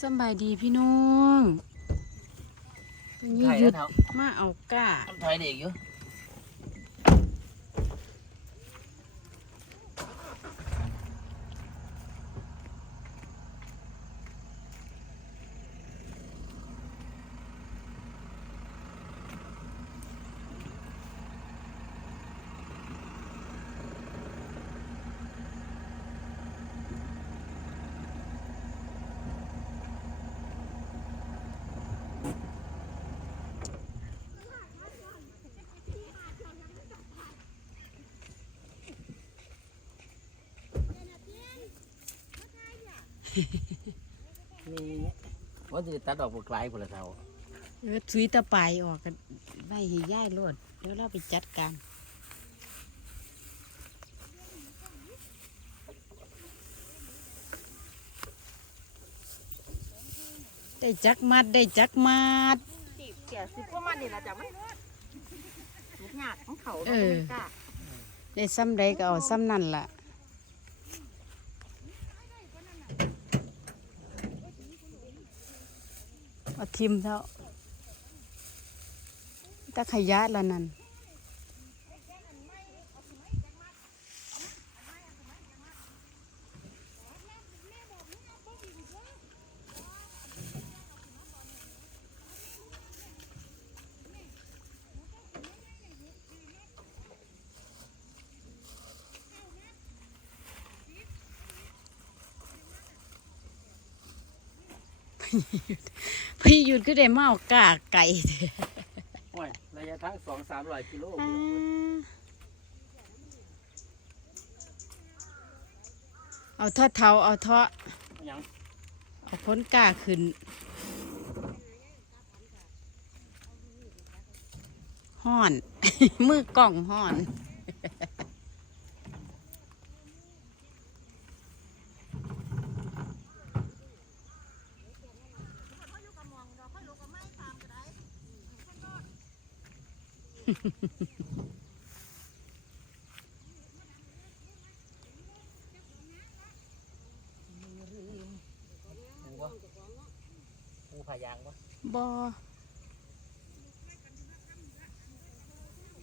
สำบายดีพี่น้องวันนี้ถ่ายหยุแล้วดเถอะมาเอาก้าทำถอยเด็กอยู่ นี่ว่าจะตัดออกพวกไกลพวกละเท่าเออสุยตะไปออกกันใบให้ย่ายโลดเดี๋ยวเราไปจัดการได้จักมัดได้จักมัดสิเกี่ยสิพวกมันนี่ละจ้ะมันลูกหยาดของเขาเออจ้ะได้ซ้ำใดก็เอาซ้ำนั่นล่ะ เอาทิมเท่าตะขยะละนั่น พี่หยุดก็ได้มาเอากาไก่เด้อโอ้ยระยะทางสองสามร้อยกิโลอ่าเอาทอดเทาเอาทอดยังเอาพ้นกาขึ้นห่อน มือกล่องห่อน ปูวะปูพายางวะบอ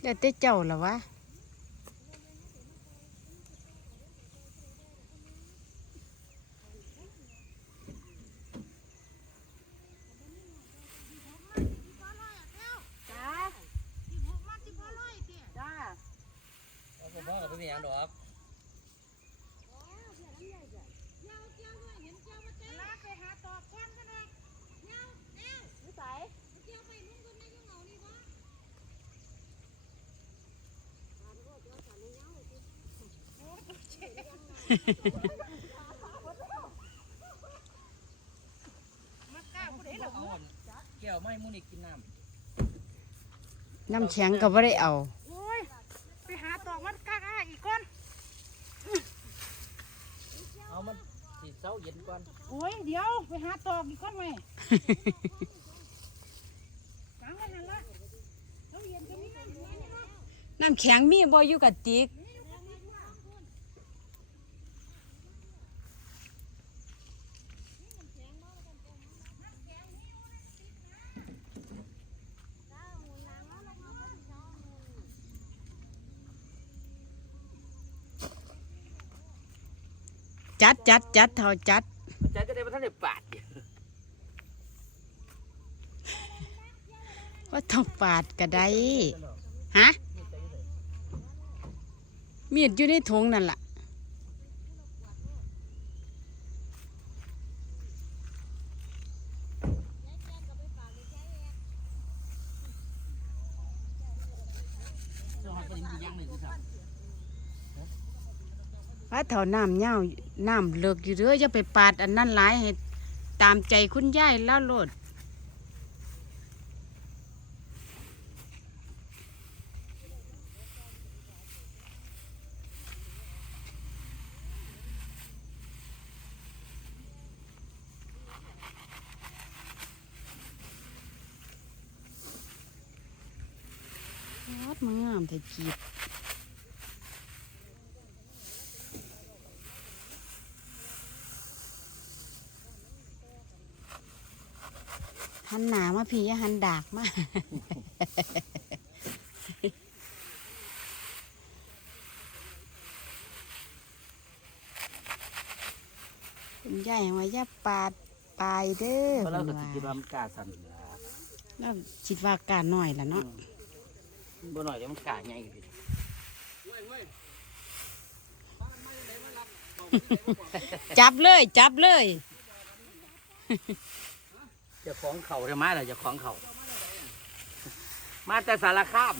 เดี๋ยวแต่เจ้าเหรอวะ จ้าจ้า เอาผ มว่ากับเป็นอย่างดอกนิสัยเอาอันแก้วไม้มูนี่กินน้น้ำแข็งก็บ่ได้เอา โอ้ยไปหาตอกมันกล้าๆอีกคนำเอามัน สีเช้าเย็นก่อนโอ้ยเดี๋ยวไปหาตอกอีกคนไหมฟังไว้หันละเขาเย็นจะมีน้ำหัวนี่บ่น้ำแข็งมีบ่อยู่กับติก จัดจัดจัดเท่าจัดจะจะได้มาท่านได้ปาดอยู่ว่าต้องปาดก็ได้ฮะมีดอยู่ในถุงนั่นล่ะ เราหาตัวนี้มันยังหนึ่งคือครับ ว่าเท่าน้ำเน่าน้ำเลิกอยู่เด้อจะไปปาดอันนั้นหลายให้ตามใจคุณยายแล้วโลดวัดมางามแต่จีบ หันหนามาพี่อย่าหันดากมาคุณยายว่าอย่าปาดปลายเด้อเพราะเราเพิ่ก็นสิคิดว่าว่ามันกล้าสั่นอยู่แล้วเราคิดว่าการน้อยล่ะเนาะบ่หน่อยเดี๋ยวมันกล้าใหญ่อยู่ดิจับเลย จับเลยเจะของเขาได้มาแล้วเจะของเขา มาแต่สารคาม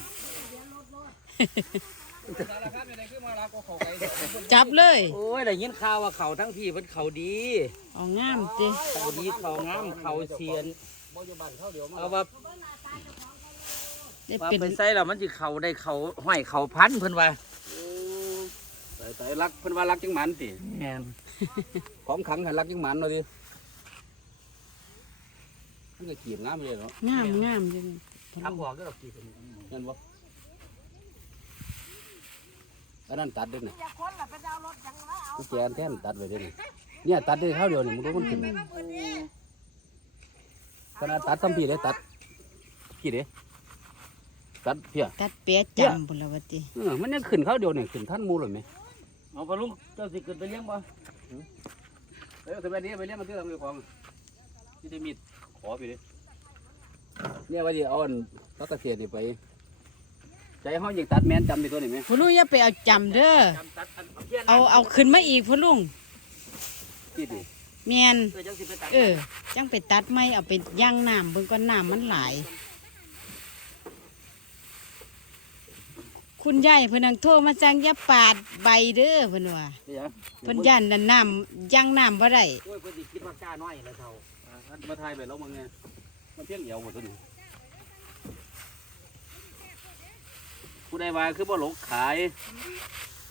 จับเลย โอ้ยได้ยินข่าวว่าเขาทั้งพี่เพิ่นเขาดีเอางามติเขาดีเขางามเขาเสียนเอาว่าได้ว่าเป็นไปใส่แล้วมันสิเขาได้เขาห้อยเขาพันเพิ่นว่าแต่แต่รักเพิ่นว่ารักจังหมันติแม่นของขังให้รักจังหมันเนาะดิ มันก็กีบงามเลยเนาะงามงามจังทำหัวก็ดอกกี่เป็นนั่นบ่อันนั้นตัดเด้อนี่อย่าคนละไปดาวรถยังว่าเอากูแกนแท่นตัดไว้เด้อนี่เนี่ยตัดได้เท่าเดียวนี่มึงรู้มันขึ้นขนาดตัดซ้ำพี่เลยตัดกี่เด้ตัดเพียตัดเปียจำบุนละวะติเออมันยังขึ้นเข้าเดียวเนี่ยขึ้นท่านหมูเลยไหมเอาปลาลุงเจ้าสิเกิดไปเลี้ยงบ่เออสบายดีไปเรียกมาเตื้อทำในของที่ได้มีดข อไปดิเนี่ยว่าดีเอาอันตัดตะเกียบนี่ไป ใจห้องยิงตัดแมนจำในตัวนี่ไหมพ่อลุงอย่าไปเอาจำเด้อ จำตัดอันเพี้ยนเอาเอาขึ้นมาอีกพ่อลุงที่ดิเมียนเออจังสิไปตัดเออ จังไปตัดไม้เอาไปย่างน้ำเบิ่งก่อนน้ำมันหลาย คุณยายเพิ่นนังโทรมาจังอย่าปาดใบเด้อเพิ่นว่านี่ยังเพิ่นย่านนั่นน้ำย่างน้ำบ่ได้ โอ้ยเพิ่นสิคิดว่ากล้าน้อยแล้วเท่าอ่าอัน มาทายไปแล้วมึงไงมันเพียงเหี่ยวหมดตัวนี้ผู้ใดว่าคือบ่หลกขาย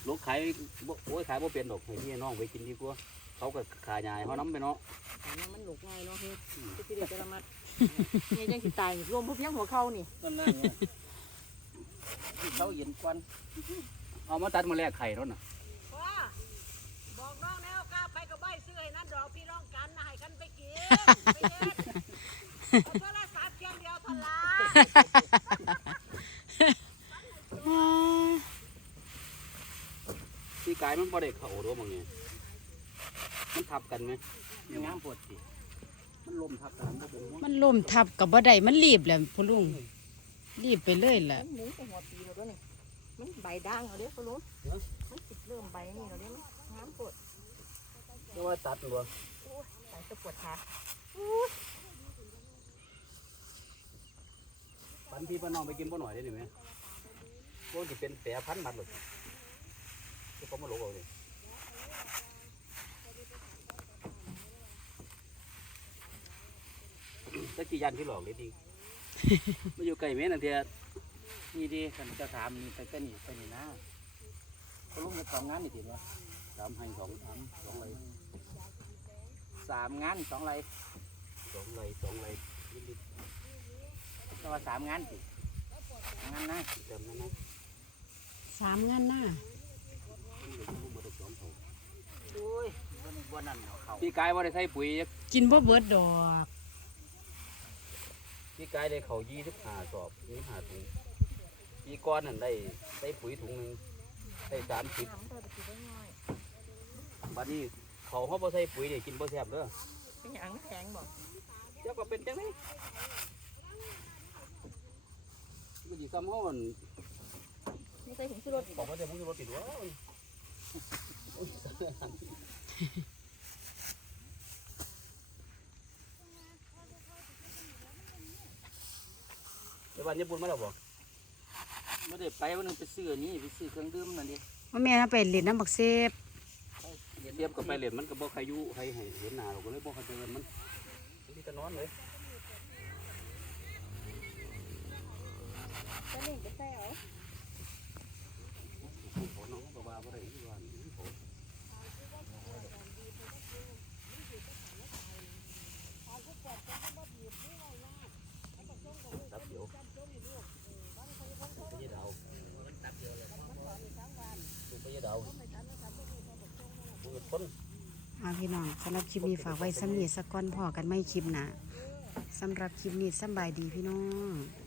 หลกขายบ่โอ้ยขายบ่เป็นดอกให้พี่น้องไปกินดีกว่าเขาก็ขายใหญ่เขาน้ำไปเนาะมันหลุกง่ายเนาะเฮ้ยจะสิเด็ดจะละมัดเนี่ยยังสิตายนี่รวมพวกเพียงหัวเข่านี่นั่นนั่นเนี่ยเขาเย็นควันเอามาตัดมาแลกไข่แล้วน่ะ ทรศัพท์เครื่องเดียวเทนละที่กายมันบ่ได้เข่าหรือมั้งเนี่ยมันทับกันไหมงามปวดสิมันลมทับกันมันบ่เป็นห่วงมันล่มทับกับบ่ได้มันรีบแหละพ่อลุงรีบไปเลยล่ะมันหมุนไปหัวปีแล้วด้วยนี่มันใบด่างเอาเด้อพ่อลุงมันติดเริ่มใบนี่เราเด้มันงามปวดเรียกว่าตัดตั วใส่ตะปวดขาปันพี่ป้าน้องไปกินบ่หน่อยได้หนิไหมพวกจะเป็นแปรพันมัดหรอกที่เขามาหลอกเอาเลยตะกี้ยันที่หลอกเลยดีมาอยู่ไกลแม่นั่นเทียนี่ดิกันจะถามนี่ไปก็นี่ไปนี่นะปลาลุงจะสองงานนี่ติวะสามให้สองสามสองไร สามงานสองไรสองไรสองไรนิดก็ว่าสามงานติงานนะๆเติมนั่นนะสามงานหน้ามันเหลืออยู่บ่ได้สองเท่าโอ้ยบนบนนั่นเอาเขาพี่กายว่าได้ใส่ปุ๋ยกินบ่เบิดดอกพี่กายได้เขายี่สิบห้าสอบยี่สิบห้าถุงพี่ก้อนนั่นได้ได้ปุ๋ยถุงหนึ่งได้สามสิบน้ำเปิดไปกินได้ง่ายบัดนี้ เขาเขาบ่ใส่ปุ๋ยเดี๋ยวกินบ่แซ่บเด้อเป็นหยังแข็งบอกเจ้าก็เป็นจังได๋ก็สิซ้ำเฮาอั่นไม่ใส่ถุงชูรสอีกบอกว่าจะมึงจะบ่ติดวะเดี๋ยววันญี่ปุ่นมาแล้วบ่ไม่ได้ไปวันหนึงไปซื้อนี่ไปซื้อเครื่องดื่มนั่นดิว่าแม่เอาไปเล่นน้ำบักเซฟ เทียบกับไปเล่นมันก็บ่ใครอยู่ใครให้เห็นหน้าเราก็เลยบ่เข้าใจกันมันมันมีแต่นอนเลยจะเล่นไปใส่เอาขอน้องก็ว่าบ่ได้อีกว่านี่ผมตับเดียวไปยี่ดาวตับเดียวเลย เอาพี่น้องสำหรับคลิปนี้ฝากไว้สำนีสักก้อนพอกันไม่คลิปหนะสำหรับคลิปนี้สำบายดีพี่น้อง